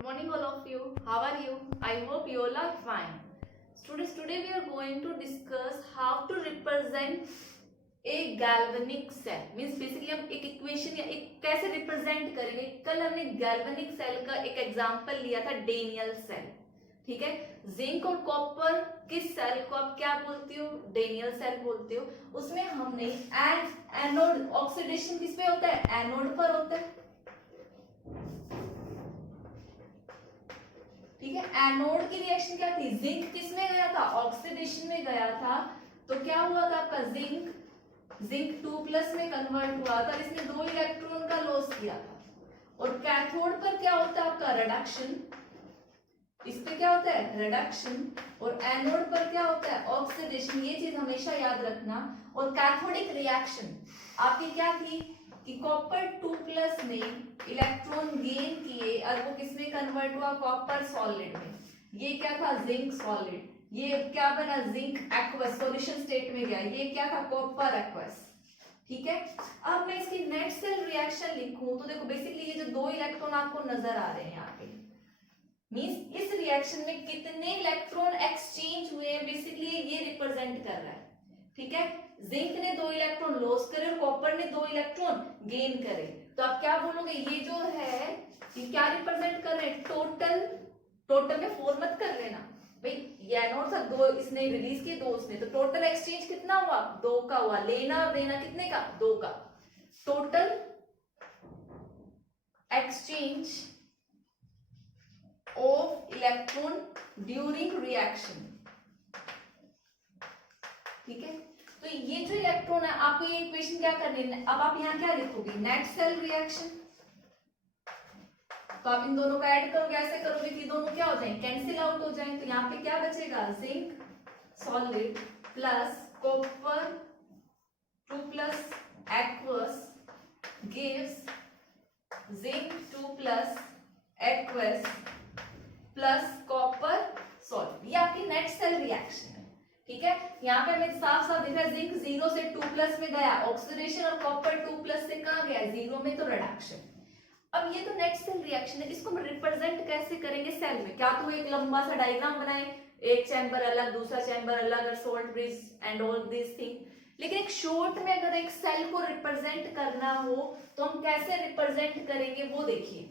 Good morning all of you. How are you? I hope you all are fine. Students, today we are going to discuss how to represent a galvanic cell. Means basically हम एक equation या एक कैसे represent करेंगे. कल हमने galvanic cell का एक एग्जांपल लिया था, डेनियल सेल. ठीक है. जिंक और कॉपर किस सेल को आप क्या बोलते हो? डेनियल सेल बोलते हो. उसमें हमने एनोड ऑक्सीडेशन किस पे होता है? एनोड पर होता है. ठीक है. एनोड की रिएक्शन क्या थी? जिंक किस में गया था? ऑक्सीडेशन में गया था. तो क्या हुआ था आपका? जिंक 2+ में कन्वर्ट हुआ था. इसने 2 इलेक्ट्रॉन का लॉस किया था. और कैथोड पर क्या होता है आपका? रिडक्शन. इस पे क्या होता है? रिडक्शन. और एनोड पर क्या होता है? ऑक्सीडेशन. ये चीज हमेशा याद रखना. और कैथोडिक रिएक्शन आपकी क्या थी कि कॉपर 2+ में इलेक्ट्रॉन गेन किए और वो किसमें कन्वर्ट हुआ? कॉपर सॉलिड में. ये क्या था? Zinc solid. ये क्या बना? जिंक एक्वस, सॉल्यूशन स्टेट में गया. ये क्या था? Copper aqueous. ठीक है. अब मैं इसकी नेट सेल रिएक्शन लिखूं तो देखो बेसिकली ये जो 2 इलेक्ट्रॉन आपको नजर आ रहे हैं यहाँ पे, मींस इस रिएक्शन में कितने इलेक्ट्रॉन एक्सचेंज हुए हैं, बेसिकली ये रिप्रेजेंट कर रहा है. ठीक है. जिंक ने 2 इलेक्ट्रॉन लॉस करे और कॉपर ने 2 इलेक्ट्रॉन गेन करे. तो आप क्या बोलोगे? ये जो है ये क्या रिप्रेजेंट कर रहे हैं? टोटल में 4 मत कर लेना भाई. ये एनोड था, 2 इसने रिलीज किए, 2 उसने. तो टोटल एक्सचेंज कितना हुआ? 2 का हुआ. लेना और देना कितने का? 2 का. Total exchange of electron during reaction. ठीक है. तो ये जो इलेक्ट्रॉन है आपको ये इक्वेशन क्या करनी है? अब आप यहाँ क्या लिखोगे? Net cell reaction. तो आप इन दोनों का ऐड करोगे. ऐसे करोगे कि दोनों क्या हो जाएं? कैंसिल आउट हो जाएं. तो यहाँ पे क्या बचेगा? Zinc solid plus copper 2+ aqueous gives zinc 2+ aqueous plus copper solid. ये आपकी नेट सेल रिएक्शन है. ठीक है. यहाँ पे हमें साफ साफ दिख रहा है जिंक 0 से 2+ में गया ऑक्सीडेशन और कॉपर 2+ से कहाँ गया? 0 में, तो रिडक्शन. अब ये तो नेट सेल रिएक्शन है. इसको हम रिप्रेजेंट कैसे करेंगे सेल में? क्या तो एक लंबा सा डायग्राम बनाए, एक चैम्बर अलग, दूसरा चैम्बर अलग, salt bridge and all this thing. लेकिन एक शॉर्ट में अगर एक सेल को रिप्रेजेंट करना हो तो हम कैसे रिप्रेजेंट करेंगे वो देखिए.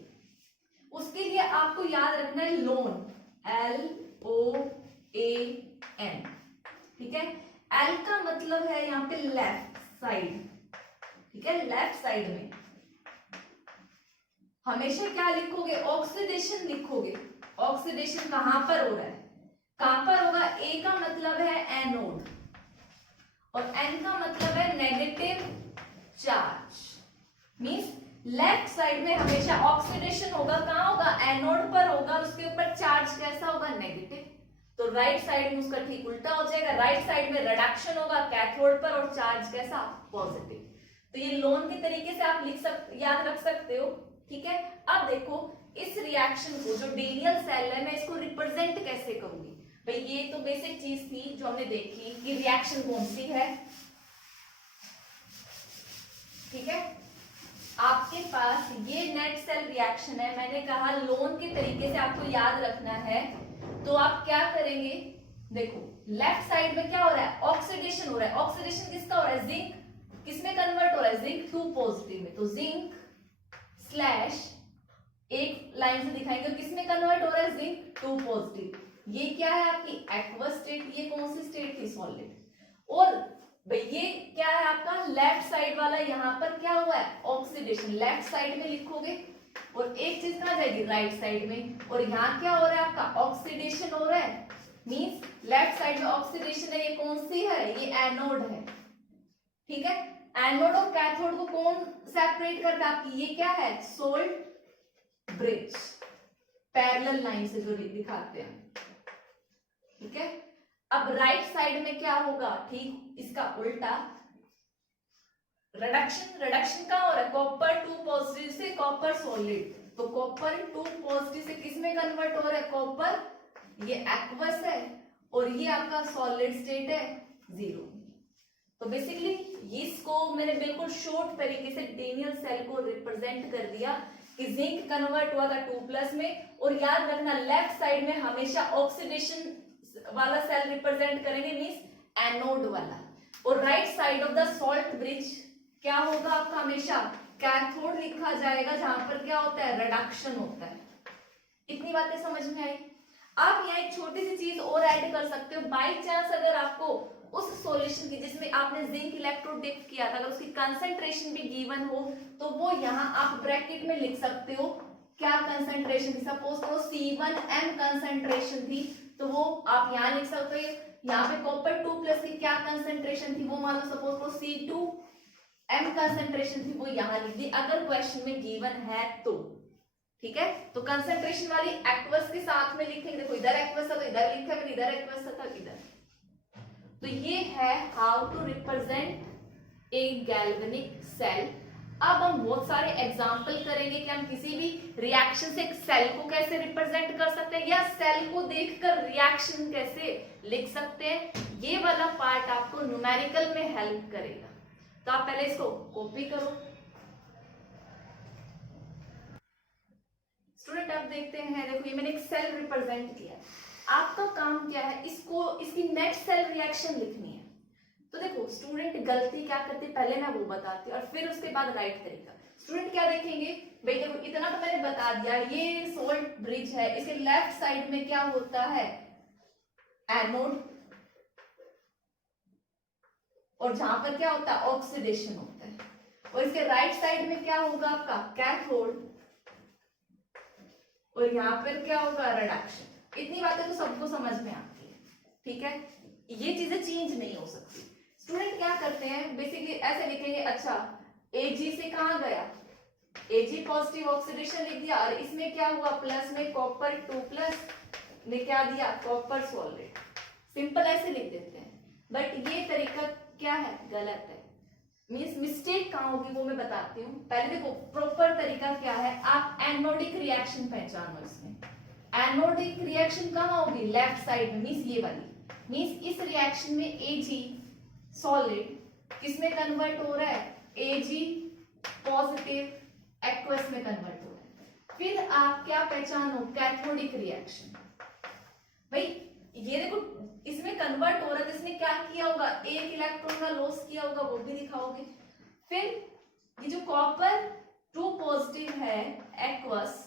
उसके लिए आपको याद रखना है लोन, LOAN. ठीक है. एल का मतलब है यहाँ पे लेफ्ट साइड. ठीक है. लेफ्ट साइड में हमेशा क्या लिखोगे? ऑक्सीडेशन लिखोगे. ऑक्सीडेशन कहां पर हो रहा है? कहां पर होगा? ए का मतलब है एनोड और एन का मतलब है negative charge. Means left side में हमेशा ऑक्सीडेशन होगा. कहां होगा? एनोड पर होगा. उसके ऊपर चार्ज कैसा होगा? नेगेटिव. तो राइट साइड में उसका ठीक उल्टा हो जाएगा. राइट साइड में रिडक्शन होगा कैथोड पर और चार्ज कैसा? पॉजिटिव. तो ये लोन के तरीके से आप याद रख सकते हो. ठीक है. अब देखो इस रिएक्शन को, जो डेनियल सेल है, मैं इसको रिप्रेजेंट कैसे करूंगी भाई? ये तो बेसिक चीज थी जो हमने देखी कि रिएक्शन कौन सी है. ठीक है. आपके पास ये नेट सेल रिएक्शन है. मैंने कहा लोन के तरीके से आपको याद रखना है. तो आप क्या करेंगे? देखो लेफ्ट साइड में क्या हो रहा है? ऑक्सीडेशन हो रहा है. ऑक्सीडेशन किसका हो रहा है? जिंक किसमें कन्वर्ट हो रहा है? जिंक 2+ में. तो जिंक स्लैश एक लाइन से दिखाएंगे किसमें कन्वर्ट हो रहा है? जिंक 2+. ये क्या है आपकी? Aqueous state. ये कौन सी स्टेट थी? सॉलिड. और भाई ये क्या है आपका? लेफ्ट साइड वाला. यहाँ पर क्या हुआ है? ऑक्सीडेशन. लेफ्ट साइड में लिखोगे और एक चीज कहाँ जाएगी? राइट साइड में. और यहाँ क्या हो रहा है आपका? ऑक्सीडेशन हो रहा है. मींस लेफ्ट साइड में ऑक्सीडेशन है. ये कौन सी है? ये एनोड है. ठीक है. एनोड और कैथोड को कौन सेपरेट करता है आपकी? ये क्या है? Salt bridge. पैरेलल लाइन से जो दिखाते हैं. ठीक है. अब राइट साइड में क्या होगा? ठीक इसका उल्टा. रिडक्शन कहां हो रहा है? कॉपर 2+ से कॉपर सॉलिड. तो कॉपर 2+ से किस में कन्वर्ट हो रहा है? कॉपर. ये एक्वस है और ये आपका सॉलिड स्टेट है 0. तो बेसिकली इसको मैंने बिल्कुल शॉर्ट तरीके से डेनियल सेल को रिप्रेजेंट कर दिया कि जिंक कन्वर्ट हुआ था 2+ में, और याद रखना लेफ्ट साइड में हमेशा ऑक्सीडेशन वाला सेल रिप्रेजेंट करेंगे, मींस एनोड वाला, और right side of the salt bridge क्या होगा आपका, हमेशा कैथोड लिखा जाएगा, जहां पर क्या होता है, रिडक्शन होता है। इतनी बातें समझ में आई। आप यहाँ एक छोटी सी चीज और ऐड कर सकते हो, बाई चांस अगर आपको उस सॉल्यूशन की जिसमें आपने जिंक इलेक्ट्रोड डिप किया था, अगर उसकी कंसंट्रेशन भी गिवन हो, तो वो यहाँ आप ब्रैकेट में लिख सकते हो क्या कंसंट्रेशन थी। सपोज करो C1M कंसंट्रेशन थी, तो वो आप यहाँ लिख सकते हो। यहाँ पे कॉपर 2+ की क्या कंसंट्रेशन थी, वो मान लो सपोज करो C2M कंसंट्रेशन थी, वो यहाँ लिख दी अगर क्वेश्चन में गिवन है तो। ठीक है, तो कंसंट्रेशन वाली एक्वस के साथ में लिखेंगे। देखो इधर एक्वस था तो इधर लिखा, फिर इधर एक्वस था तो इधर। तो ये है how to represent a galvanic cell. अब हम बहुत सारे एग्जांपल करेंगे कि हम किसी भी रिएक्शन से एक सेल को कैसे रिप्रेजेंट कर सकते हैं, या सेल को देखकर रिएक्शन कैसे लिख सकते हैं। ये वाला पार्ट आपको न्यूमेरिकल में हेल्प करेगा। तो आप पहले इसको कॉपी करो। स्टूडेंट आप देखते हैं, देखो ये मैंने एक सेल रिप्रेजेंट किया है। आपका काम क्या है, इसको इसकी नेट सेल रिएक्शन लिखनी है। तो देखो स्टूडेंट गलती क्या करते, पहले मैं वो बताती हूँ और फिर उसके बाद राइट तरीका। स्टूडेंट क्या देखेंगे भाई, देखो इतना तो मैंने बता दिया, ये सोल्ट ब्रिज है, इसके लेफ्ट साइड में क्या होता है, एनोड, और जहां पर क्या होता है, ऑक्सीडेशन होता है, और इसके राइट साइड में क्या होगा आपका, कैथोड, और यहाँ पर क्या होगा, रिडक्शन। इतनी बातें तो सबको समझ में आती है। ठीक है, ये चीजें चेंज नहीं हो सकती। स्टूडेंट क्या करते हैं, बेसिकली ऐसे लिखेंगे, अच्छा Ag से कहां गया, Ag पॉजिटिव ऑक्सीडेशन लिख दिया, और इसमें क्या हुआ, प्लस में कॉपर 2+ में क्या दिया, कॉपर सॉल्वेट। सिंपल ऐसे लिख देते हैं, बट ये तरीका क्या है, गलत है। मींस मिस्टेक कहां होगी वो मैं बताती हूँ। पहले देखो प्रॉपर तरीका क्या है, आप एनोडिक रिएक्शन पहचानो। इसमें एनोडिक रिएक्शन कहां होगी, लेफ्ट साइड में, मींस ये वाली। मींस इस रिएक्शन में Ag सॉलिड किसमें कन्वर्ट हो रहा है, Ag पॉजिटिव एक्वस में कन्वर्ट हो रहा है। फिर आप क्या पहचानो, कैथोडिक रिएक्शन। भाई ये देखो इसमें कन्वर्ट हो रहा है, तो इसने क्या किया होगा, एक इलेक्ट्रॉन का लॉस किया होगा, वो भी दिखाओगे। फिर ये जो कॉपर 2+ है एक्वस,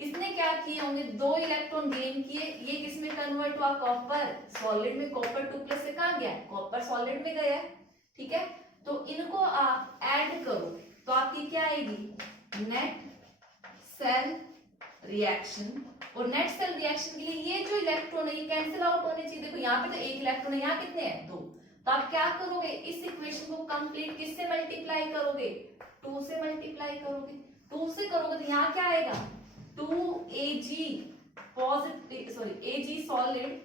इसने क्या किए होंगे, 2 इलेक्ट्रॉन गेन किए, ये किसमें कन्वर्ट हुआ, कॉपर सॉलिड में। कॉपर 2+ से कहां गया, कॉपर सॉलिड में गया है। ठीक है, तो इनको आप ऐड करो तो आपकी क्या आएगी, नेट सेल रिएक्शन। और नेट सेल रिएक्शन के लिए ये जो इलेक्ट्रॉन है ये कैंसिल आउट होने चाहिए। देखो यहाँ पे तो एक इलेक्ट्रॉन है, यहाँ कितने हैं, 2। तो आप क्या करोगे, इस इक्वेशन को कंप्लीट किससे मल्टीप्लाई करोगे, 2 से मल्टीप्लाई करोगे। 2 से करोगे तो यहाँ क्या आएगा, 2Ag positive, sorry Ag solid.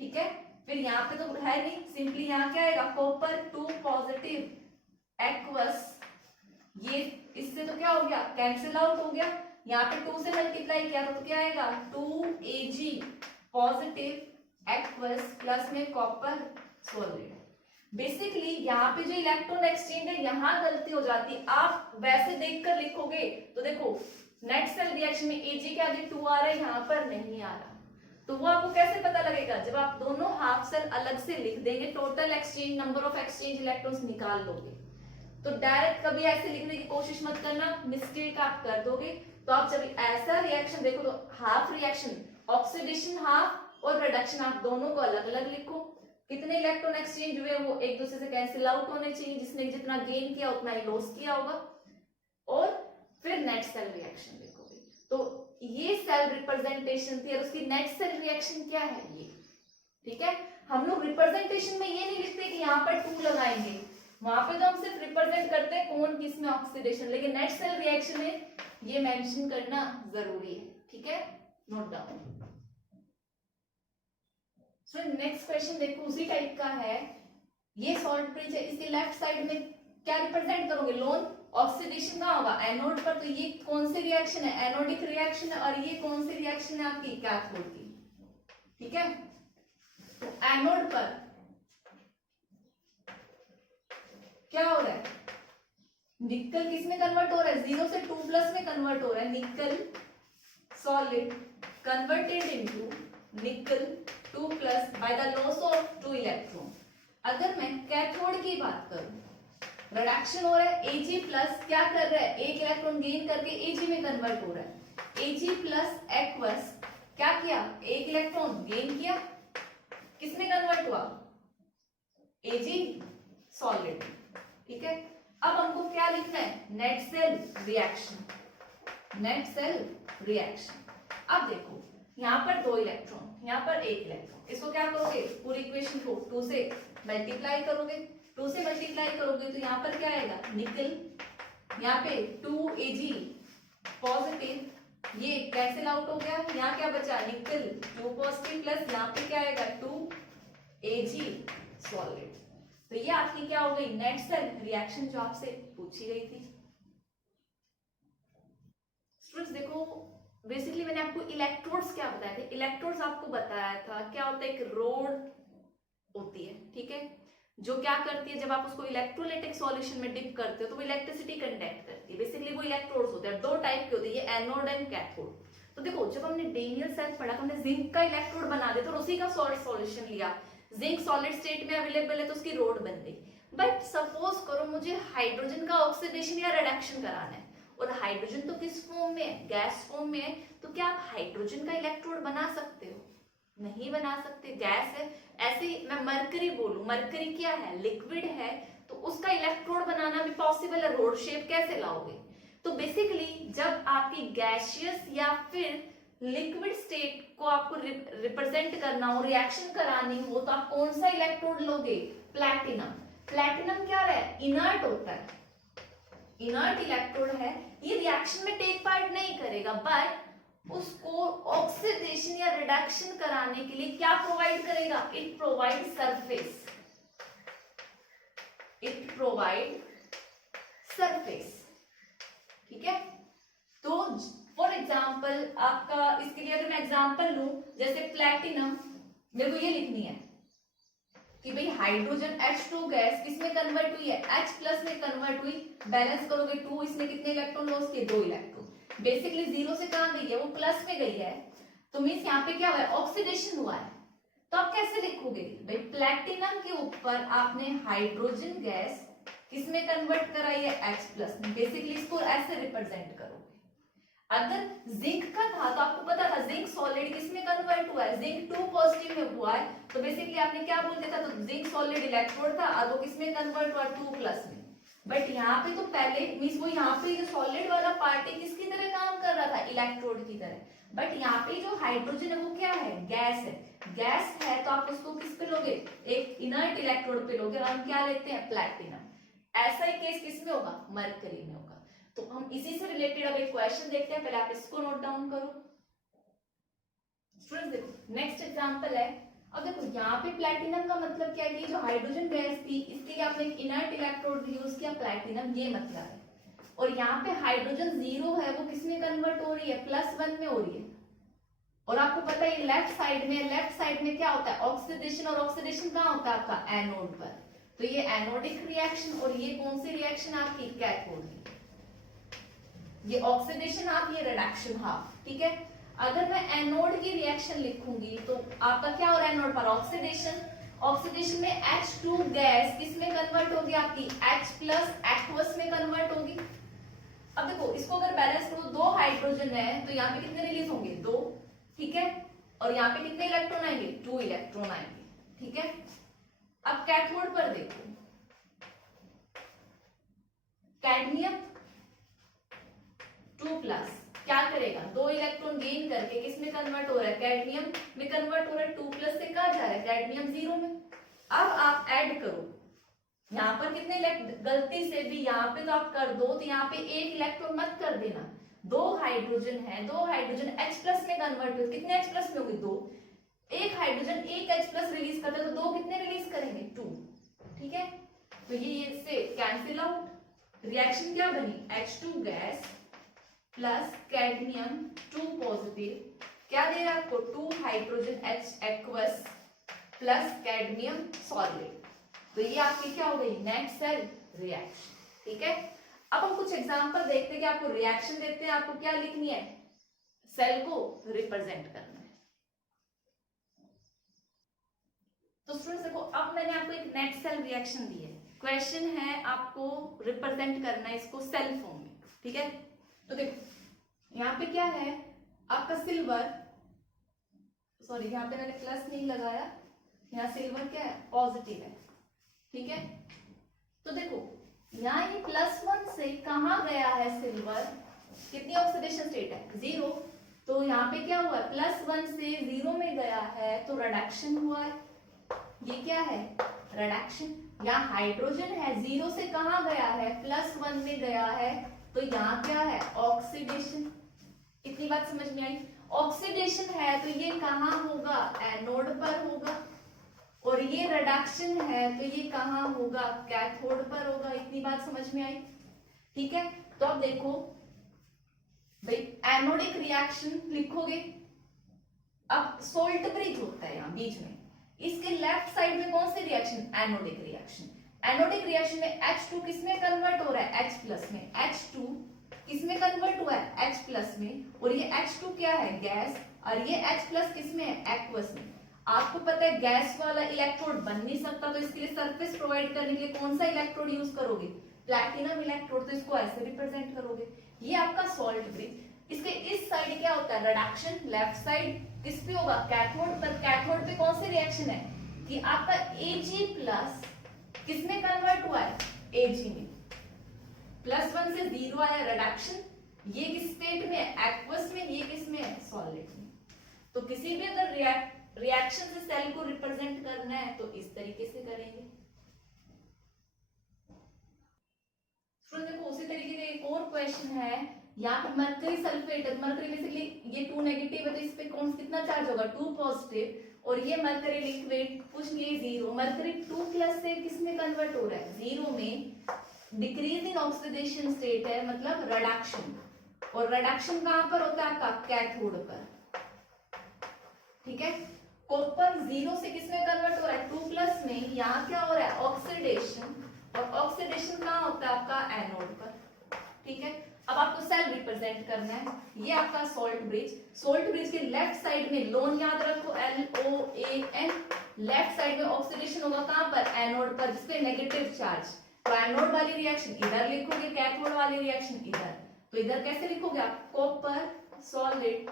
ठीक है, फिर यहाँ पे तो है नहीं, सिंपली यहाँ क्या आएगा, कॉपर 2+ एक्वस। ये इससे तो क्या हो गया, कैंसिल आउट हो गया। यहाँ पे 2 से मल्टीप्लाई किया तो क्या आएगा, 2Ag पॉजिटिव एक्वस प्लस में कॉपर सॉलिड। बेसिकली यहाँ पे जो इलेक्ट्रॉन एक्सचेंज है यहाँ गलती हो जाती है। आप वैसे देखकर लिखोगे तो देखो नेट सेल रिएक्शन में Ag के आगे 2 आ रहा है, यहाँ पर नहीं आ रहा। तो वो आपको कैसे पता लगेगा, जब आप दोनों हाफ सेल अलग से लिख देंगे, total exchange number of exchange electrons निकाल लोगे। तो डायरेक्ट कभी ऐसे लिखने की कोशिश मत करना, मिस्टेक आप कर दोगे। तो आप जब ऐसा रिएक्शन देखो तो हाफ रिएक्शन, ऑक्सीडेशन हाफ और रिडक्शन हाफ, दोनों को अलग अलग लिखो। कितने इलेक्ट्रॉन एक्सचेंज हुए वो एक दूसरे से कैंसिल आउट होने चाहिए, जिसने जितना गेन किया उतना ही लॉस किया होगा। और फिर नेट सेल रिएक्शन देखोगे। तो ये सेल रिप्रेजेंटेशन थी, और उसकी नेट सेल रिएक्शन क्या है ये। ठीक है, हम लोग रिप्रेजेंटेशन में ये नहीं लिखते कि यहाँ पर 2 लगाएंगे, वहां पे तो हम सिर्फ रिप्रेजेंट करते हैं कौन किस में ऑक्सीडेशन, लेकिन नेट सेल रिएक्शन में ये मेंशन करना जरूरी है। ठीक है, note down. So next question देखो उसी टाइप का है। ये सॉल्ट ब्रिज है, इसके लेफ्ट साइड में क्या रिप्रेजेंट करोगे, लोन। ऑक्सीडेशन कहाँ होगा, एनोड पर। तो ये कौन सी रिएक्शन है, एनोडिक रिएक्शन है, और ये कौन सी रिएक्शन है आपकी, कैथोड की। ठीक है, तो एनोड पर क्या हो रहा है, निकल किस में कन्वर्ट हो रहा है, 0 से 2 प्लस में कन्वर्ट हो रहा है, निकल सॉलिड कन्वर्टेड इनटू निकल 2 plus by the loss of 2 electron. अगर मैं कैथोड की बात करूं, रिडक्शन हो रहा है, Ag प्लस क्या कर रहा है, एक इलेक्ट्रॉन गेन करके Ag में कन्वर्ट हो रहा है, Ag प्लस एक्वस क्या किया, एक इलेक्ट्रॉन गेन किया, किसमें कन्वर्ट हुआ, Ag सॉलिड। ठीक है, अब हमको क्या लिखना है, net cell reaction, net cell reaction. अब देखो यहाँ पर 2 इलेक्ट्रॉन, यहाँ पर 1 इलेक्ट्रॉन, इसको क्या करोगे, पूरी इक्वेशन को 2 से मल्टीप्लाई करोगे, 2 से मल्टीप्लाई करोगे तो यहाँ पर क्या आएगा, निकल, यहाँ पे 2Ag पॉजिटिव, ये कैंसिल आउट हो गया, यहाँ क्या बचा, निकल 2 पॉजिटिव प्लस यहाँ पे क्या आएगा 2Ag सॉलिड। तो ये आपकी क्या हो गई, नेट सेल रिएक्शन जो आपसे पूछी गई थी। स्टूडेंट्स देखो, बेसिकली मैंने आपको इलेक्ट्रोड्स क्या बताया था, इलेक्ट्रोड्स आपको बताया था क्या होता है, एक रोड होती है, ठीक है, जो क्या करती है, जब आप उसको इलेक्ट्रोलाइटिक सॉल्यूशन में डिप करते हो तो वो इलेक्ट्रिसिटी कंडक्ट करती है। बेसिकली वो इलेक्ट्रोड्स होते हैं, 2 टाइप के होते हैं, ये एनोड एंड कैथोड। तो देखो जब हमने डेनियल सेल पढ़ा तो हमने जिंक का इलेक्ट्रोड बना दिया, तो उसी का सॉल्यूशन लिया, जिंक सॉलिड स्टेट में अवेलेबल है तो उसकी रोड बन गई। बट सपोज करो मुझे हाइड्रोजन का ऑक्सीडेशन या रिडक्शन कराना है, और हाइड्रोजन तो किस फॉर्म में है, गैस फॉर्म में है, तो क्या आप हाइड्रोजन का इलेक्ट्रोड बना सकते हो, नहीं बना सकते, गैस है। ऐसे ही मैं मरकरी बोलूं, मरकरी क्या है, लिक्विड है, तो उसका इलेक्ट्रोड बनाना भी पॉसिबल है, रोड शेप कैसे लाओगे। तो बेसिकली जब आपकी गैसियस या फिर लिक्विड स्टेट को आपको रिप्रेजेंट करना हो, रिएक्शन करानी हो, तो आप कौन सा इलेक्ट्रोड लोगे, प्लैटिनम। प्लैटिनम क्या है, इनर्ट होता है, इनर्ट इलेक्ट्रोड है, ये रिएक्शन में टेक पार्ट नहीं करेगा, बट उसको ऑक्सीडेशन या रिडक्शन कराने के लिए क्या प्रोवाइड करेगा, it provide surface, it provide surface. ठीक है, तो फॉर एग्जाम्पल आपका, इसके लिए अगर मैं एग्जाम्पल लूं, जैसे प्लैटिनम, मेरे को ये लिखनी है कि भाई हाइड्रोजन H2 गैस किसमें कन्वर्ट हुई है, H प्लस में कन्वर्ट हुई, बैलेंस करोगे 2, इसमें कितने इलेक्ट्रॉन लॉस किए, 2 इलेक्ट्रॉन। बेसिकली 0 से कहां गई है, वो प्लस में गई है, तो मींस यहाँ पे क्या हुआ है, ऑक्सीडेशन हुआ है। तो आप कैसे लिखोगे, भाई प्लैटिनम के ऊपर आपने हाइड्रोजन गैस किसमें कन्वर्ट कराई है, H प्लस में, बेसिकली इसको ऐसे रिप्रेजेंट करोगे। अगर जिंक का था तो आपको पता था जिंक सॉलिड किसमें कन्वर्ट हुआ है, जिंक 2 पॉजिटिव में हुआ है, तो बेसिकली आपने क्या बोल दिया था, तो जिंक सॉलिड इलेक्ट्रोड था और वो किसमें कन्वर्ट हुआ, 2 प्लस में। बट यहाँ पे तो पहले मींस वो यहाँ पे जो सॉलिड वाला पार्ट है किसकी तरह काम कर रहा था, इलेक्ट्रोड की तरह, बट यहाँ पे जो हाइड्रोजन है वो क्या है, गैस है, गैस है तो आप उसको किस पे लोगे, एक इनर्ट इलेक्ट्रोड पे लोगे, और हम क्या लेते हैं, प्लैटिनम। ऐसा ही केस किसमें होगा, मरकरी में होगा। तो हम इसी से रिलेटेड अब एक क्वेश्चन देखते हैं, पहले आप इसको नोट डाउन करो। स्टूडेंट्स देखो नेक्स्ट एग्जांपल है, अब देखो यहाँ पे प्लैटिनम का मतलब क्या है कि जो हाइड्रोजन गैस थी इसके लिए आपने एक इनर्ट इलेक्ट्रोड यूज किया, प्लैटिनम, ये मतलब है। और यहाँ पे हाइड्रोजन 0 है, वो किसमें कन्वर्ट हो रही है, +1 में हो रही है। और आपको पता है लेफ्ट साइड में क्या होता है, ऑक्सीडेशन, और ऑक्सीडेशन कहाँ होता है आपका, एनोड पर। तो ये एनोडिक रिएक्शन, और ये कौन सी रिएक्शन आपकी, कैथोड की। ये ऑक्सीडेशन हाफ, ये रिडक्शन हाफ। ठीक है, अगर मैं एनोड की रिएक्शन लिखूंगी तो आपका क्या हो रहा है, एनोड पर ऑक्सीडेशन, ऑक्सीडेशन में H2 गैस किसमें कन्वर्ट होगी आपकी, H प्लस एक्वस में कन्वर्ट होगी। अब देखो इसको अगर बैलेंस करो, 2 हाइड्रोजन है तो यहाँ पे कितने रिलीज होंगे, 2, ठीक है, और यहाँ पे कितने इलेक्ट्रॉन आएंगे, 2 इलेक्ट्रॉन आएंगे। ठीक है, अब कैथोड पर देखो, कैडमियम 2 प्लस क्या करेगा, 2 इलेक्ट्रॉन गेन करके किसमें कन्वर्ट हो रहा है, कैडमियम में कन्वर्ट हो रहा है, 2 प्लस से कहा जा रहा है, कैडमियम 0 में। अब आप ऐड करो, यहाँ पर कितने गलती से भी यहाँ पे तो आप कर दो, तो यहाँ पे 1 इलेक्ट्रॉन मत कर देना, 2 हाइड्रोजन है, 2 हाइड्रोजन H प्लस में कन्वर्ट हो, कितने H प्लस में होगी, 2, 1 हाइड्रोजन 1 H प्लस रिलीज करता है, तो 2 कितने रिलीज करेंगे, 2। ठीक है, तो ये इससे कैंसिल आउट, रिएक्शन क्या बनी, H2 gas plus cadmium 2 positive, क्या दे रहा है आपको, 2 hydrogen H aqueous plus cadmium solid. तो ये आपकी क्या हो गई, नेट सेल रिएक्शन। ठीक है, अब हम कुछ एग्जांपल देखते हैं कि आपको रिएक्शन देते हैं, आपको क्या लिखनी है, सेल को रिप्रेजेंट करना है। तो स्टूडेंट्स देखो, अब मैंने आपको एक नेट सेल रिएक्शन दी है, क्वेश्चन है आपको रिप्रेजेंट करना है इसको सेल फॉर्म में, ठीक है। तो देखो यहाँ पे क्या है आपका सिल्वर, सॉरी यहाँ पे मैंने प्लस नहीं लगाया, यहाँ सिल्वर क्या है, पॉजिटिव है, ठीक है। तो देखो यहाँ ये +1 से कहाँ गया है सिल्वर, कितनी ऑक्सीडेशन स्टेट है, 0। तो यहाँ पे क्या हुआ है, +1 से 0 में गया है तो रिडक्शन हुआ है, ये क्या है, रिडक्शन। यहाँ हाइड्रोजन है, 0 से कहाँ गया है, +1 में गया है, तो यहाँ क्या है, ऑक्सीडेशन। इतनी बात समझ में आई। ऑक्सीडेशन है तो ये कहाँ होगा, एनोड पर होगा, और ये रिडक्शन है तो ये कहाँ होगा, कैथोड पर होगा। इतनी बात समझ में आई, ठीक है। तो अब देखो भाई, एनोडिक रिएक्शन लिखोगे, अब सोल्ट ब्रिज होता है यहाँ बीच में, इसके लेफ्ट साइड में कौन सी reaction, anodic reaction. Anodic reaction में H2 किसमें कन्वर्ट हो रहा है, H+ में। H2 किसमें कन्वर्ट हुआ है, H+ में, और ये H2 क्या है, गैस, और ये H+ किसमें है, एक्वस में। आपको पता है गैस वाला इलेक्ट्रोड बन नहीं सकता, तो इसके लिए सरफेस प्रोवाइड करने के लिए कौन सा इलेक्ट्रोड यूज करोगे, प्लैटिनम इलेक्ट्रोड, तो इसको ऐसे रिप्रेजेंट करोगे। ये आपका सॉल्ट ब्रिज। इसके इस साइड क्या होता है, रिडक्शन, लेफ्ट साइड किस पे होगा, कैथोड पर। कैथोड पे कौन सी रिएक्शन है कि आपका Ag+ किसमें कन्वर्ट हुआ है, Ag में। +1 से 0 आया, रिडक्शन, ये किस स्टेट में है, एक्वस में, ये किस में है, सॉलिड में। तो किसी भी अगर रिएक्शन से सेल को रिप्रेजेंट करना है तो इस तरीके से करेंगे। देखो उसी तरीके का एक और क्वेश्चन है, यहाँ पे मरकरी सल्फेट है, मरकरी बेसिकली ये 2 नेगेटिव है तो इस पे कौन कितना चार्ज होगा, 2 पॉजिटिव, और ये मरकरी लिक्विड, कुछ ये 0। मरकरी 2+ से किसमें कन्वर्ट हो रहा है, 0 में। डिक्रीज इन ऑक्सीडेशन स्टेट है, मतलब रिडक्शन, और रिडक्शन कहां पर होता है आपका, कैथोड पर, ठीक है। कॉपर 0 से किसमें कन्वर्ट हो रहा है, 2+ में। यहाँ क्या हो रहा है, ऑक्सीडेशन, और ऑक्सीडेशन कहाँ होता है आपका, एनोड पर, ठीक है। अब आपको सेल रिप्रेजेंट करना है, ये आपका सोल्ट ब्रिज। सोल्ट ब्रिज के लेफ्ट साइड में लोन याद रखो, LOAN, लेफ्ट साइड में ऑक्सीडेशन होगा कहां पर, एनोड पर, जिसपे नेगेटिव चार्ज। तो एनोड वाली रिएक्शन इधर लिखोगे, कैथोड वाली रिएक्शन इधर। तो इधर कैसे लिखोगे आप, कॉपर सॉलिड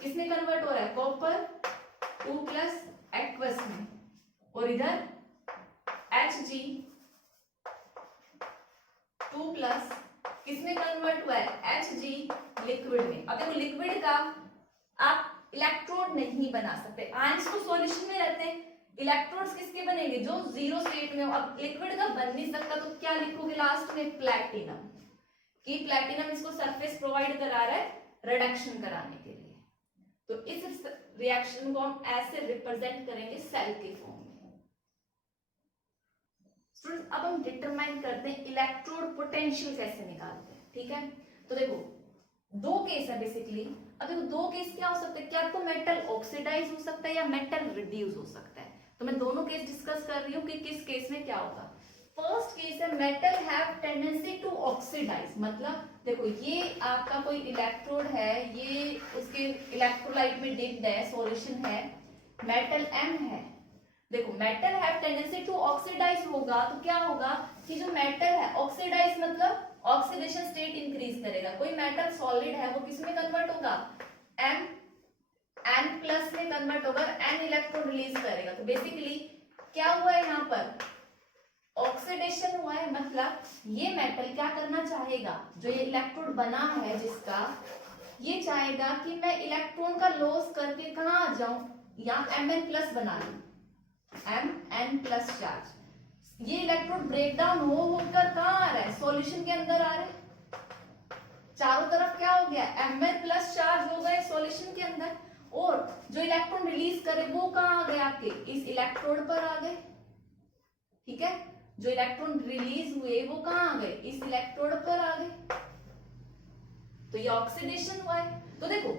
किसमें कन्वर्ट हो रहा है, कॉपर 2+ एक्वस में, और इधर Hg 2+ किसमें कन्वर्ट हुआ है, Hg लिक्विड में। अब देखो लिक्विड का आप इलेक्ट्रोड नहीं बना सकते, आयंस तो सॉल्यूशन में रहते हैं, इलेक्ट्रोड्स किसके बनेंगे, जो 0 स्टेट में हो। अब लिक्विड का बन नहीं सकता तो क्या लिखोगे लास्ट में, प्लैटिनम, कि प्लैटिनम इसको सरफेस प्रोवाइड करा रहा है रिडक्शन कराने के लिए। तो इस रिएक्शन को हम ऐसे रिप्रेजेंट करेंगे सेल के फॉर्म में। स्टूडेंट्स अब हम डिटरमाइन करते हैं इलेक्ट्रोड पोटेंशियल कैसे निकालते हैं, ठीक है। तो देखो 2 केस है बेसिकली। अब देखो 2 केस क्या हो सकते हैं, क्या तो मेटल ऑक्सीडाइज हो सकता है या मेटल रिड्यूस हो सकता है। तो मैं दोनों केस डिस्कस कर रही हूँ कि किस केस में क्या होगा। फर्स्ट केस है metal have tendency to oxidise, मतलब देखो ये आपका कोई इलेक्ट्रोड है, ये उसके इलेक्ट्रोलाइट में डिप्ड है, सॉल्यूशन है, मेटल M है। देखो metal have tendency to oxidise होगा तो क्या होगा कि जो मेटल है ऑक्सीडाइज मतलब ऑक्सीडेशन स्टेट इंक्रीज करेगा। कोई मेटल सॉलिड है वो किस में कन्वर्ट होगा, N+ में कन्वर्ट होगा, N इलेक्ट्रॉन रिलीज करेगा। तो बेसिकली क्या हुआ है यहाँ पर, ऑक्सीडेशन हुआ है, मतलब ये मेटल क्या करना चाहेगा, जो ये इलेक्ट्रोड बना है जिसका, ये चाहेगा कि मैं इलेक्ट्रॉन का लॉस करके कहाँ आ जाऊं, यहाँ Mn+ बना लूं, Mn+ चार्ज। ये इलेक्ट्रोड ब्रेकडाउन हो होकर कहाँ आ रहा है, सॉल्यूशन के अंदर आ रहा है, चारों तरफ क्या हो गया, Mn+ चार्ज हो गए सॉल्यूशन के अंदर, और जो इलेक्ट्रॉन रिलीज करे वो कहाँ आ गए आपके, इस इलेक्ट्रोड पर आ गए, ठीक है। जो इलेक्ट्रॉन रिलीज हुए वो कहाँ आ गए, इस इलेक्ट्रोड पर आ गए, तो ये ऑक्सीडेशन हुआ है। तो देखो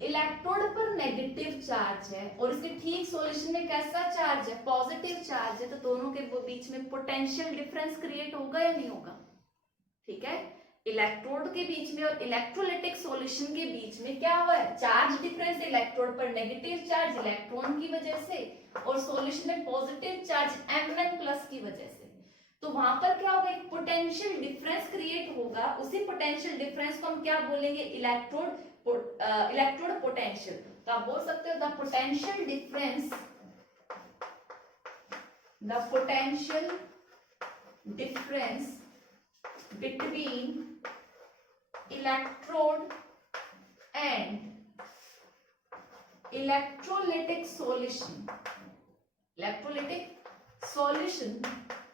इलेक्ट्रोड पर नेगेटिव चार्ज है और इसके ठीक सॉल्यूशन में कैसा चार्ज है, पॉजिटिव चार्ज है, तो दोनों के बीच में पोटेंशियल डिफरेंस क्रिएट होगा या नहीं होगा, ठीक है, इलेक्ट्रोड के बीच में और इलेक्ट्रोलाइटिक सॉल्यूशन के बीच में क्या हुआ है, चार्ज डिफरेंस, इलेक्ट्रोड पर नेगेटिव चार्ज इलेक्ट्रॉन की वजह से और सॉल्यूशन में पॉजिटिव चार्ज Mn+ की वजह से। तो वहां पर क्या होगा, एक पोटेंशियल डिफरेंस क्रिएट होगा। उसी पोटेंशियल डिफरेंस को हम क्या बोलेंगे, इलेक्ट्रोड पोटेंशियल। तो आप बोल सकते हो the potential difference between electrode and electrolytic solution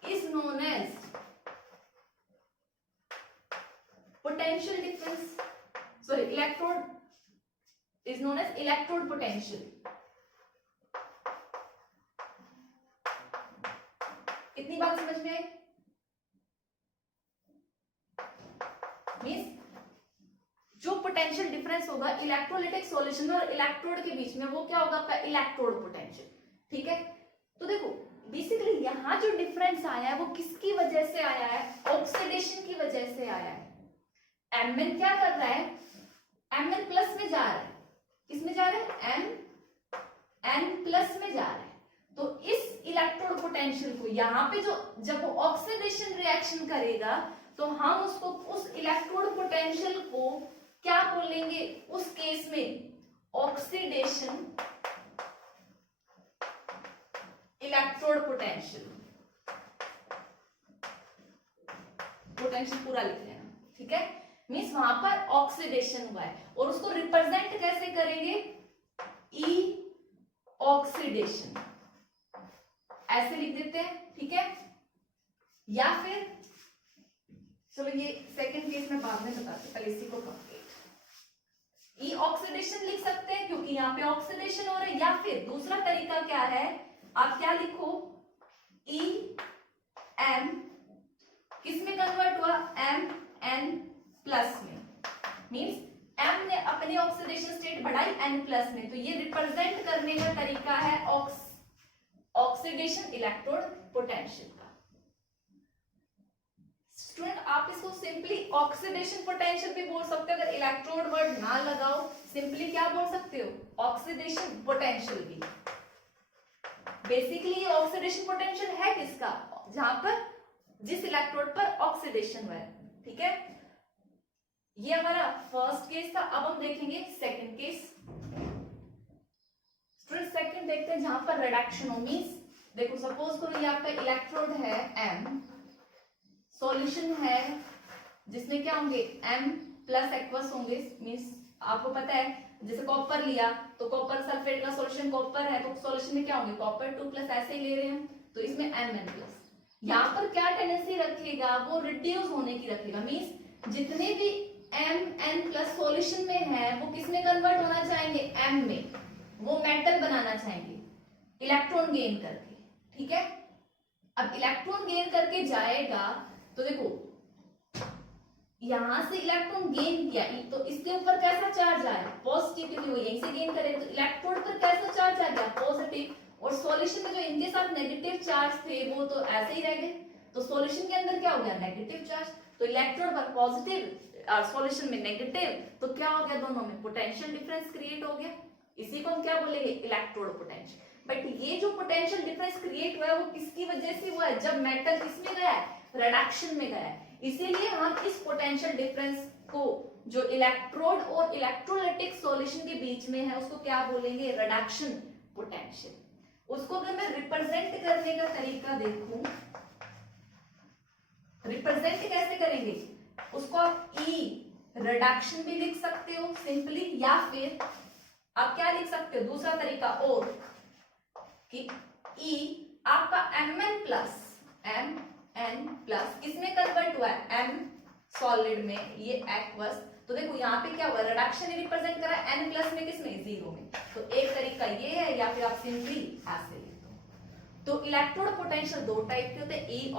is known as potential difference, sorry, electrode is known as electrode potential. इतनी बात समझ में आई? मींस जो पोटेंशियल डिफरेंस होगा इलेक्ट्रोलाइटिक सॉल्यूशन और इलेक्ट्रोड के बीच में, वो क्या होगा, आपका इलेक्ट्रोड पोटेंशियल। ठीक है, तो देखो बेसिकली यहाँ जो डिफरेंस आया है वो किसकी वजह से आया है, ऑक्सीडेशन की वजह से आया है। Mn क्या कर रहा है, Mn+ में जा रहा है, किसमें जा रहा है, Mn+ में जा रहा है। तो इस इलेक्ट्रोड पोटेंशियल को यहाँ पे जो जब वो ऑक्सीडेशन रिएक्शन करेगा तो हम उसको, उस इलेक्ट्रोड पोटेंशियल को क्या बोलेंगे, उस केस में ऑक्सीडेशन इलेक्ट्रोड पोटेंशियल पूरा लिख लेना। ठीक है, मींस वहां पर ऑक्सीडेशन हुआ है और उसको रिप्रेजेंट कैसे करेंगे, ई ऑक्सीडेशन ऐसे लिख देते हैं। ठीक है, या फिर चलो ये सेकंड केस में बाद में बताते, पहले इसी को कंप्लीट। ई ऑक्सीडेशन लिख सकते हैं क्योंकि यहाँ पे ऑक्सीडेशन हो रहा है, या फिर दूसरा तरीका क्या है, आप क्या लिखो, ई एम किस में कन्वर्ट हुआ, Mn+ में। मींस M ने अपनी ऑक्सीडेशन स्टेट बढ़ाई N+ में, तो ये रिप्रेजेंट करने का तरीका है ऑक्सीडेशन इलेक्ट्रोड पोटेंशियल का। स्टूडेंट आप इसको सिंपली ऑक्सीडेशन पोटेंशियल भी बोल सकते हो, अगर इलेक्ट्रोड वर्ड ना लगाओ सिंपली क्या बोल सकते हो, ऑक्सीडेशन पोटेंशियल भी। बेसिकली ये ऑक्सीडेशन पोटेंशियल है किसका, जहां पर जिस इलेक्ट्रोड पर ऑक्सीडेशन हुआ है। ठीक है, ये हमारा फर्स्ट केस था। अब हम देखेंगे सेकंड केस। स्टूडेंट सेकंड देखते हैं जहां पर रिडक्शन हो। मींस देखो सपोज करो ये आपका इलेक्ट्रोड है M, सॉल्यूशन है जिसमें क्या होंगे, M+ एक्वस होंगे। मींस आपको पता है जैसे कॉपर लिया तो कॉपर सल्फेट का सॉल्यूशन कॉपर है, तो सॉल्यूशन में क्या होंगे, कॉपर 2+ ऐसे ही ले रहे हैं, तो इसमें Mn+। यहाँ पर क्या टेंडेंसी रखेगा, वो रिड्यूस होने की रखेगा। मींस जितने भी Mn+ सॉल्यूशन में है वो किस में कन्वर्ट होना चाहेंगे, M में, वो मेटल बनाना चाहेंगे इलेक्ट्रॉन गेन करके। ठीक है, अब इलेक्ट्रॉन गेन करके जाएगा तो देखो यहां से इलेक्ट्रॉन गेन किया तो इसके ऊपर कैसा चार्ज आया, पॉजिटिव, क्योंकि वो यहीं से गेन करे, तो इलेक्ट्रोड पर कैसा चार्ज आ गया, पॉजिटिव। और सॉल्यूशन में जो इनके साथ नेगेटिव चार्ज थे वो तो ऐसे ही रह गए, तो सॉल्यूशन के अंदर क्या हो गया, नेगेटिव चार्ज। तो इलेक्ट्रोड पर पॉजिटिव, सॉल्यूशन में नेगेटिव, तो क्या हो गया, दोनों में पोटेंशियल डिफरेंस क्रिएट हो गया। इसी को हम क्या बोलेंगे, इलेक्ट्रोड पोटेंशियल। बट ये जो पोटेंशियल डिफरेंस क्रिएट हुआ है वो किसकी वजह से हुआ है, जब मेटल किसमें गया है, रिडक्शन में गया है। इसीलिए हम इस पोटेंशियल डिफरेंस को जो इलेक्ट्रोड और इलेक्ट्रोलाइटिक सॉल्यूशन के बीच में है उसको क्या बोलेंगे, रिडक्शन पोटेंशियल। उसको अगर मैं रिप्रेजेंट करने का तरीका देखूं, रिप्रेजेंट कैसे करेंगे, उसको आप ई रिडक्शन भी लिख सकते हो सिंपली, या फिर आप क्या लिख सकते हो, दूसरा तरीका और कि ई आपका Mn+ किसमें कन्वर्ट हुआ है, M सॉलिड में, ये एक्वस। तो देखो यहाँ पे क्या हुआ, रिडक्शन रिप्रेजेंट करा N+ में, किसमें, 0 में। तो एक तरीका ये है, या फिर आप सिंपली ऐसे लिख दो। तो इलेक्ट्रोड पोटेंशियल दो टाइप के होते हैं, E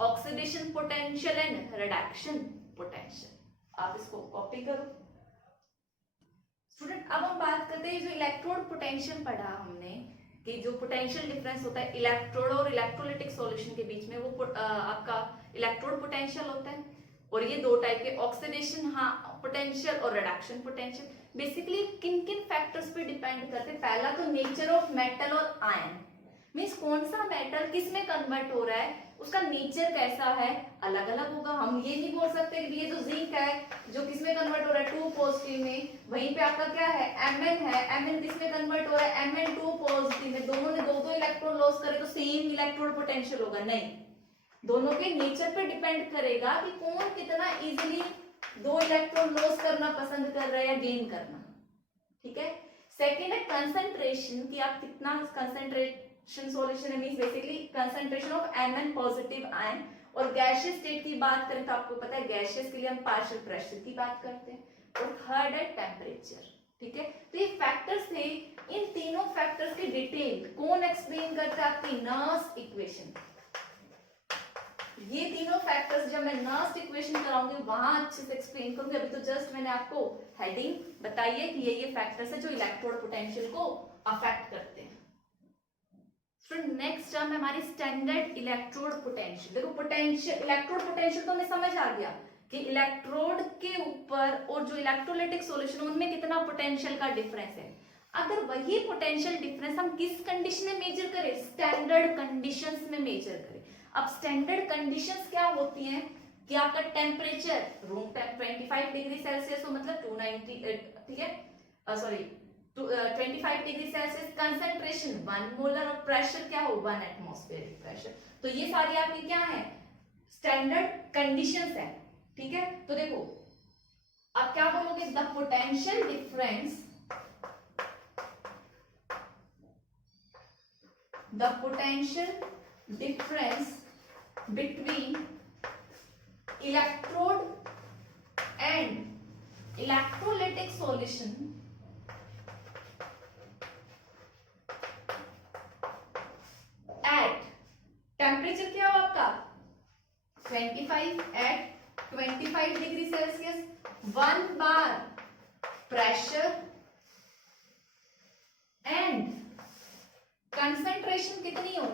oxidation potential and reduction potential. आप इसको कॉपी करो। स्टूडेंट अब हम बात करते हैं जो इलेक्ट्रोड पोटेंशियल पढ़ा हमने, कि जो पोटेंशियल डिफरेंस होता है इलेक्ट्रोड और इलेक्ट्रोलाइटिक सॉल्यूशन के बीच में, वो आपका इलेक्ट्रोड पोटेंशियल होता है। और ये दो टाइप के ऑक्सीडेशन हाँ पोटेंशियल और रिडक्शन पोटेंशियल बेसिकली किन किन फैक्टर्स पे डिपेंड करते हैं। पहला तो नेचर ऑफ मेटल और आयन, मीन्स कौन सा मेटल किस में कन्वर्ट हो रहा है, उसका नेचर कैसा है, अलग अलग होगा। हम ये नहीं बोल सकते कि ये जो जिंक है जो किस में कन्वर्ट हो रहा है 2 पॉजिटिव में, वहीं पे आपका क्या है Mn है, Mn किस में कन्वर्ट हो रहा है Mn2 पॉजिटिव में, दोनों ने दो दो इलेक्ट्रॉन लॉस करे तो सेम इलेक्ट्रोड पोटेंशियल होगा, नहीं, दोनों के नेचर पे डिपेंड करेगा कि कौन कितना इजीली दो इलेक्ट्रॉन लॉस करना पसंद कर रहा है या गेन करना, ठीक है। सेकेंड है कंसंट्रेशन, कि आप कितना कंसंट्रेशन सॉल्यूशन है, means basically concentration of Mn positive ion. और गैसियस स्टेट की बात करें तो आपको पता है गैसियस के लिए हम पार्शियल प्रेशर की बात करते हैं। और थर्ड है टेम्परेचर, ठीक है। तो ये फैक्टर्स थे, इन तीनों फैक्टर्स की डिटेल कौन एक्सप्लेन करता है, आपकी नर्स इक्वेशन। ये तीनों फैक्टर्स जब मैं नर्स इक्वेशन कराऊंगी वहां अच्छे से एक्सप्लेन करूंगी। अभी तो जस्ट मैंने आपको हेडिंग बताई है कि ये फैक्टर्स है जो इलेक्ट्रोड पोटेंशियल को अफेक्ट करते हैं। स्टूडेंट नेक्स्ट टर्म है हमारी स्टैंडर्ड इलेक्ट्रोड पोटेंशियल। देखो पोटेंशियल इलेक्ट्रोड पोटेंशियल तो हमें समझ आ गया कि इलेक्ट्रोड के ऊपर और जो इलेक्ट्रोलाइटिक सॉल्यूशन उनमें कितना पोटेंशियल का डिफरेंस है। अगर वही पोटेंशियल डिफरेंस हम किस कंडीशन में मेजर करें, स्टैंडर्ड कंडीशंस में मेजर करें। अब स्टैंडर्ड कंडीशंस क्या होती हैं कि आपका temperature room temp 25 degree Celsius हो, मतलब 290, ठीक है, sorry 25 degree Celsius, concentration 1 molar और प्रेशर क्या हो 1 एटमॉस्फेरिक प्रेशर। तो ये सारी आपकी क्या है स्टैंडर्ड कंडीशंस है, ठीक है। तो देखो आप क्या बोलोगे, the potential difference, the potential difference between electrode and electrolytic solution at temperature क्या हो आपका 25 at 25 degree Celsius, 1 bar pressure and concentration कितनी हो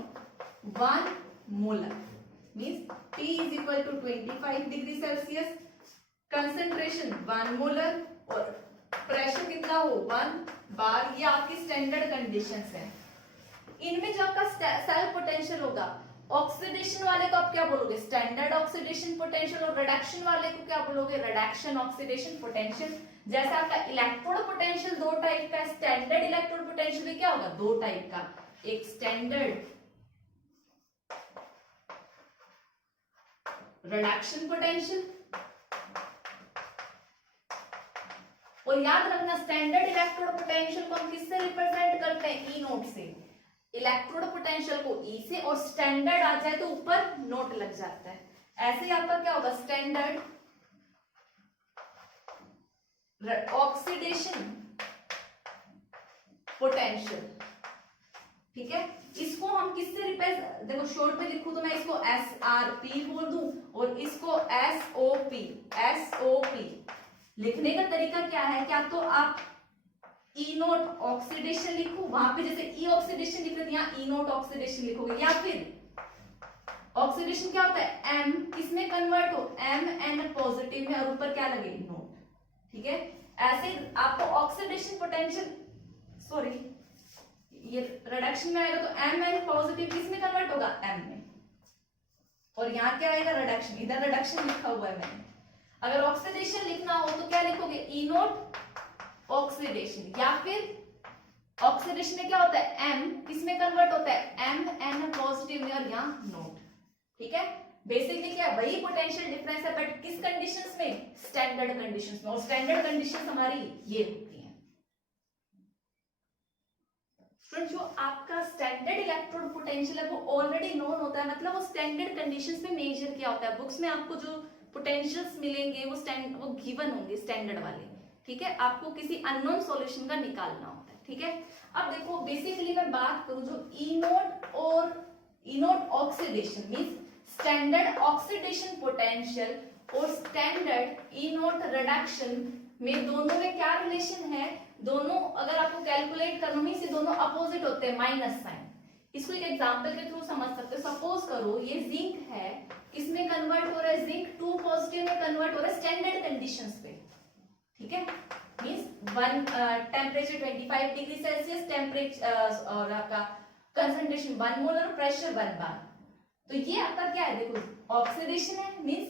1 molar, means T is equal to 25 degree Celsius, concentration 1 molar और प्रेशर कितना हो 1 बार। ये आपकी स्टैंडर्ड कंडीशंस हैं। इनमें जो आपका सेल पोटेंशियल होगा, ऑक्सीडेशन वाले को आप क्या बोलोगे स्टैंडर्ड ऑक्सीडेशन पोटेंशियल, और रिडक्शन वाले को क्या बोलोगे रिडक्शन ऑक्सीडेशन पोटेंशियल। जैसे आपका इलेक्ट्रोड पोटेंशियल दो टाइप का है, स्टैंडर्ड इलेक्ट्रोड पोटेंशियल भी क्या होगा दो टाइप का, एक स्टैंडर्ड रिडक्शन पोटेंशियल, और याद रखना स्टैंडर्ड इलेक्ट्रोड पोटेंशियल को हम किससे रिप्रेजेंट करते हैं ई नोट से, इलेक्ट्रोड पोटेंशियल को ई से, और स्टैंडर्ड आ जाए तो ऊपर नोट लग जाता है। ऐसे ही आपका क्या होगा स्टैंडर्ड ऑक्सीडेशन पोटेंशियल, ठीक है। इसको हम किससे रिप्रेजेंट, देखो शॉर्ट में लिखूं तो मैं इसको SRP बोल दूं और इसको SOP। लिखने का तरीका क्या है, क्या तो आप ई नोट ऑक्सीडेशन लिखो, वहां पे जैसे ई ऑक्सीडेशन लिख रहे थे यहाँ ई नोट ऑक्सीडेशन लिखोगे, या फिर ऑक्सीडेशन क्या होता है M किसमें कन्वर्ट हो Mn पॉजिटिव में और ऊपर क्या लगे नोट, ठीक है। ऐसे आपको ऑक्सीडेशन पोटेंशियल, सॉरी ये रिडक्शन में आएगा तो Mn पॉजिटिव किसमें कन्वर्ट होगा M में, और यहाँ क्या आएगा रिडक्शन, इधर रिडक्शन लिखा हुआ है मैंने। अगर ऑक्सीडेशन लिखना हो तो क्या लिखोगे ई नोट ऑक्सीडेशन, या फिर ऑक्सीडेशन में क्या होता है M किसमें कन्वर्ट होता है Mn पॉजिटिव में और यहाँ नोट, ठीक है। बेसिकली क्या वही पोटेंशियल डिफरेंस है बट किस कंडीशंस में स्टैंडर्ड कंडीशंस में, और स्टैंडर्ड कंडीशंस हमारी ये होती हैं। फ्रेंड्स जो आपका स्टैंडर्ड इलेक्ट्रोड पोटेंशियल है वो ऑलरेडी नोन होता है, मतलब वो स्टैंडर्ड कंडीशंस में मेजर किया होता है। बुक्स में आपको जो पोटेंशियल्स मिलेंगे वो गिवन होंगे स्टैंडर्ड वाले, ठीक है। आपको किसी अननोन सॉल्यूशन का निकालना होता है, ठीक है। अब देखो बेसिकली मैं बात करूं जो ई नोट और E naught oxidation means standard oxidation potential और स्टैंडर्ड ई नोट रिडक्शन में दोनों में क्या रिलेशन है, दोनों अगर आपको कैलकुलेट करना मींस ये दोनों अपोजिट होते हैं माइनस साइन, इसको एक एग्जांपल के थ्रू समझ सकते हो। सपोज करो ये जिंक है, किसमें कन्वर्ट हो रहा है, जिंक 2 पॉजिटिव में कन्वर्ट हो रहा है स्टैंडर्ड कंडीशंस पे, ठीक है। Means one temperature 25 degree Celsius, temperature और आपका कंसंट्रेशन 1 मोल और प्रेशर 1 बार। तो ये आपका क्या है, देखो ऑक्सीडेशन है, मींस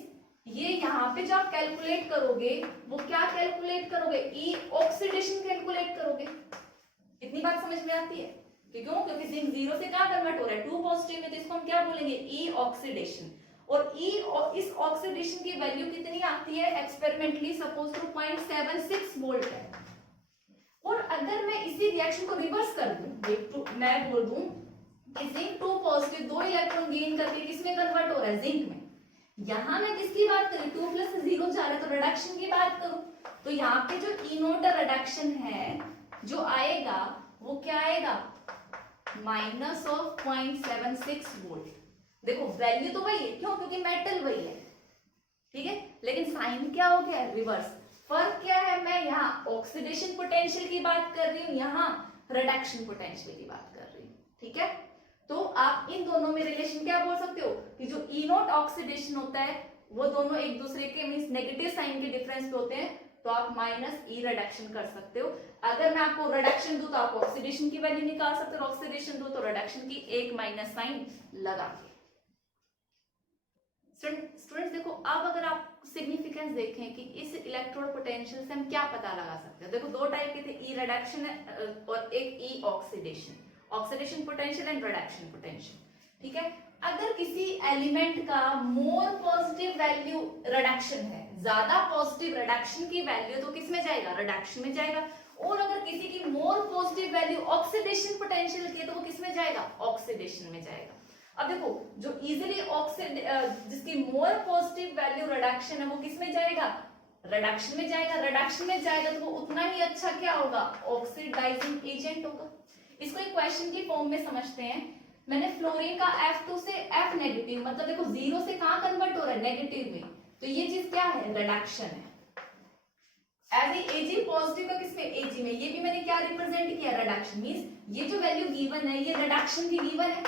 ये यहाँ पे जो आप कैलकुलेट करोगे वो क्या कैलकुलेट करोगे, ई ऑक्सीडेशन कैलकुलेट करोगे। इतनी बात समझ में आती है कि क्यों, क्योंकि जिंक 0 से कहाँ कन्वर्ट हो रहा है 2 पॉजिटिव में, तो इसको हम क्या बोलेंगे, ई ऑक्सीडेशन। और ई इस ऑक्सीडेशन की वैल्यू कितनी आती है एक्सपेरिमेंटली, सपोज टू 0.76 वोल्ट है। और अगर मैं इसी रिएक्शन को रिवर्स कर दूं, मैं बोल दूं कि जिंक 2 पॉजिटिव 2 इलेक्ट्रॉन गेन करके किसमें कन्वर्ट हो रहा है, जिंक में। यहां मैं किसकी बात करूं, 2 प्लस 0 जा रहा है तो रिडक्शन की बात करूं, तो यहाँ पे जो ई नोट रिडक्शन है जो आएगा वो क्या आएगा, माइनस ऑफ 0.76 वोल्ट। देखो वैल्यू तो वही है, क्यों, क्योंकि मेटल वही है, ठीक है, लेकिन साइन क्या हो गया, रिवर्स। फर्क क्या है, मैं यहाँ ऑक्सीडेशन पोटेंशियल की बात कर रही हूँ, यहाँ रिडक्शन पोटेंशियल की बात कर रही हूँ, ठीक है। तो आप इन दोनों में रिलेशन क्या बोल सकते हो कि जो ई नोट ऑक्सीडेशन होता है वो दोनों एक दूसरे के मींस नेगेटिव साइन के डिफरेंस पे होते हैं, तो आप माइनस ई रिडक्शन कर सकते हो। अगर मैं आपको रिडक्शन दूं तो आप ऑक्सीडेशन की वैल्यू निकाल सकते हो, ऑक्सीडेशन दूं तो रिडक्शन की एक माइनस साइन लगा के। स्टूडेंट्स देखो, अब अगर आप सिग्निफिकेंस देखें कि इस इलेक्ट्रोड पोटेंशियल से हम क्या पता लगा सकते हैं। देखो दो टाइप के थे, ई रिडक्शन और एक E oxidation, oxidation potential and reduction potential, ठीक है। अगर किसी एलिमेंट का मोर पॉजिटिव वैल्यू रिडक्शन है, ज्यादा पॉजिटिव रिडक्शन की वैल्यू, तो किस में जाएगा, रिडक्शन में जाएगा। और अगर किसी की more positive value oxidation potential की है तो वो किस में जाएगा, ऑक्सीडेशन में जाएगा। अब देखो जो इजीली जिसकी मोर पॉजिटिव वैल्यू रिडक्शन है वो किस में जाएगा, रिडक्शन में जाएगा। रिडक्शन में जाएगा तो वो उतना ही अच्छा क्या होगा, ऑक्सीडाइजिंग एजेंट होगा। इसको एक क्वेश्चन की फॉर्म में समझते हैं। मैंने फ्लोरीन का F2 से F नेगेटिव, मतलब देखो 0 से कहां कन्वर्ट हो रहा है, नेगेटिव में, तो ये चीज क्या है, रिडक्शन है। एज Ag पॉजिटिव का किसमें, Ag में, ये भी मैंने क्या रिप्रेजेंट किया, रिडक्शन। मींस ये जो वैल्यू गिवन है ये रिडक्शन की गिवन है।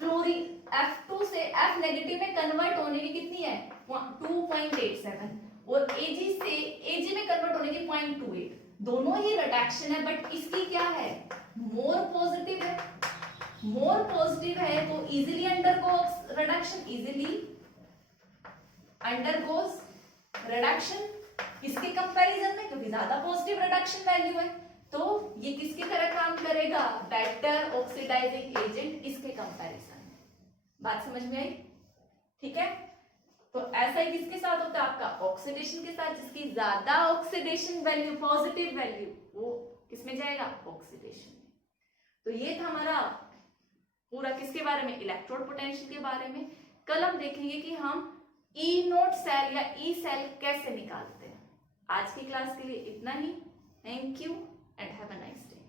फ्लोरीन F2 से F नेगेटिव में कन्वर्ट होने की कितनी है, 2.87, और Ag से Ag में कन्वर्ट होने की 0.28। दोनों ही रिडक्शन है, बट इसकी क्या है, मोर पॉजिटिव है। मोर पॉजिटिव है तो easily undergoes reduction, easily undergoes reduction किसके कंपैरिजन में, क्योंकि ज्यादा पॉजिटिव रिडक्शन वैल्यू है, तो ये किसकी तरह काम करेगा, बेटर ऑक्सीडाइजिंग एजेंट इसके कंपैरिजन में। बात समझ में आई, ठीक है। तो ऐसा ही किसके साथ होता है, आपका ऑक्सीडेशन के साथ, जिसकी ज्यादा ऑक्सीडेशन वैल्यू, पॉजिटिव वैल्यू, वो किसमें जाएगा, ऑक्सीडेशन में। तो ये था हमारा पूरा किसके बारे में, इलेक्ट्रोड पोटेंशियल के बारे में। कल हम देखेंगे कि हम ई नोट सेल या ई सेल कैसे निकालते हैं। आज की क्लास के लिए इतना ही। Thank you and have a nice day.